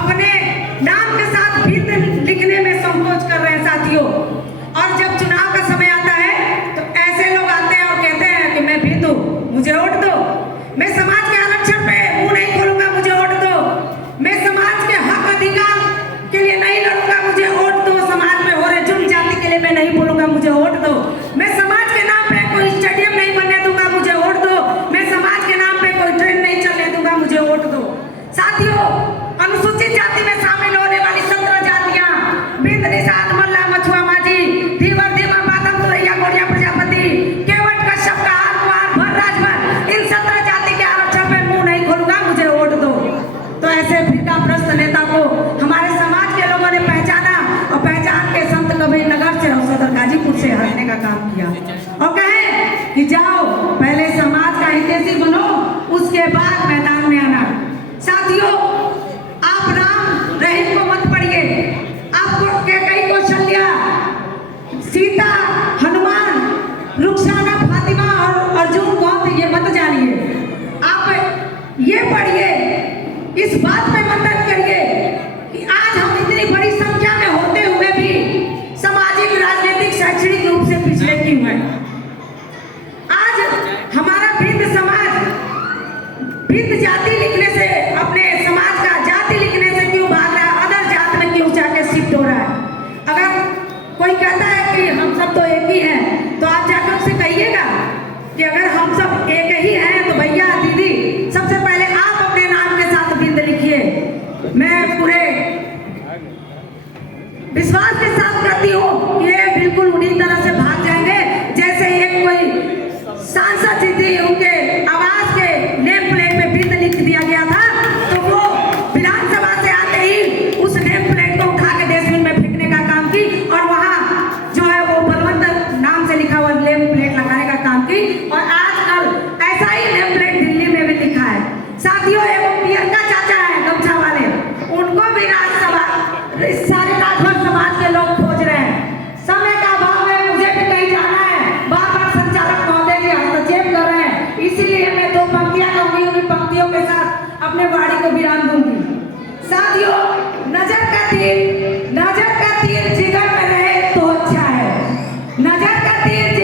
अपने नाम के साथ बिंद लिखने में संकोच कर रहे हैं साथियों। और जब चुनाव का समय आता है तो ऐसे लोग आते हैं और कहते हैं कि मैं बिंद हूँ, मुझे वोट दो। मैं समाज के आरक्षण पे मुंह नहीं खोलूंगा, मुझे वोट दो। मैं समाज के हक अधिकार के लिए नहीं लड़ूंगा, मुझे वोट दो। समाज में हो रहे जुल्म जाति के लिए मैं नहीं बोलूंगा, मुझे वोट दो। मैं समाज के नाम पे कोई स्टेडियम नहीं बनने दूंगा, मुझे वोट दो। मैं समाज के नाम पे कोई ट्रेन नहीं चलने दूंगा, मुझे वोट दो। साथियों, अनुसूचित जाति में शामिल होने वाली 17 जातियां बिंद, निषाद, मल्ला, मछुआ, माझी, धीवर, धीमा, बादम, तोरैया, गौड़िया, प्रजापति, केवट, कश्यप, कहार, कुंवार, भर, राजभर, इन 17 जाति के आरक्षण पे मुंह नहीं खोलूंगा, मुझे वोट दो। तो ऐसे फिरकाप्रस्त नेता को हमारे समाज के लोगों ने पहचाना और पहचान के संत कबीर नगर से और सदर गाजीपुर से हटने का काम किया और कहे कि जाओ पहले समाज का हितैषी बनो, उसके बाद मैदान में आना। साथियों, आप राम रहीम को मत पढ़िए, आपको कई कौशल्या, सीता, हनुमान, रुखसाना, फातिमा और अर्जुन कौन थे ये मत जानिए। आप ये पढ़िए, इस बात पे मंथन करिए कि आज हम इतनी बड़ी संख्या में होते हुए भी सामाजिक, राजनीतिक, शैक्षणिक रूप से पिछड़े क्यों हैं। आज हमारा बिंद समाज बिंद जाति लिखने से, अपने समाज का जाति लिखने से क्यों भाग रहा है, अदर जात में क्यों जाके शिफ्ट हो रहा है। अगर कोई कहता है कि हम सब तो एक ही हैं, तो आप जाकर उससे कहिएगा कि अगर हम सब एक ही हैं तो भैया दीदी सबसे पहले आप अपने नाम के साथ बिंद लिखिए। मैं पूरे विश्वास के साथ कहती हूँ कि ये बिल्कुल उन्हीं तरह से भाग जाएंगे जैसे एक कोई सांसद जी थे, उनके आवास के नेम प्लेट में बिंद लिख दिया गया था, तो वो विधानसभा से आते ही उस नेम प्लेट को उठा के डस्टबिन में फेंकने का काम की और वहाँ जो है वो बलवंत नाम से लिखा हुआ नेम प्लेट लगाने का काम की। और आजकल ऐसा ही नेम प्लेट दिल्ली में भी लिखा है। साथियों, एक पियरका चाचा है गमछा वाले, उनको भी राज्यसभा सारे राजभर समाज के लोग खोज रहे हैं। समय का अभाव है, मुझे भी कहीं जाना है, बार बार संचालक महोदय जी हस्तक्षेप कर रहे हैं, इसीलिए मैं 2 पंक्तियां कहूंगी, उन्हीं पंक्तियों के साथ अपने वाणी को विराम दूंगी। साथियों, नजर का तीर जिगर में रहे तो अच्छा है। नजर का तीर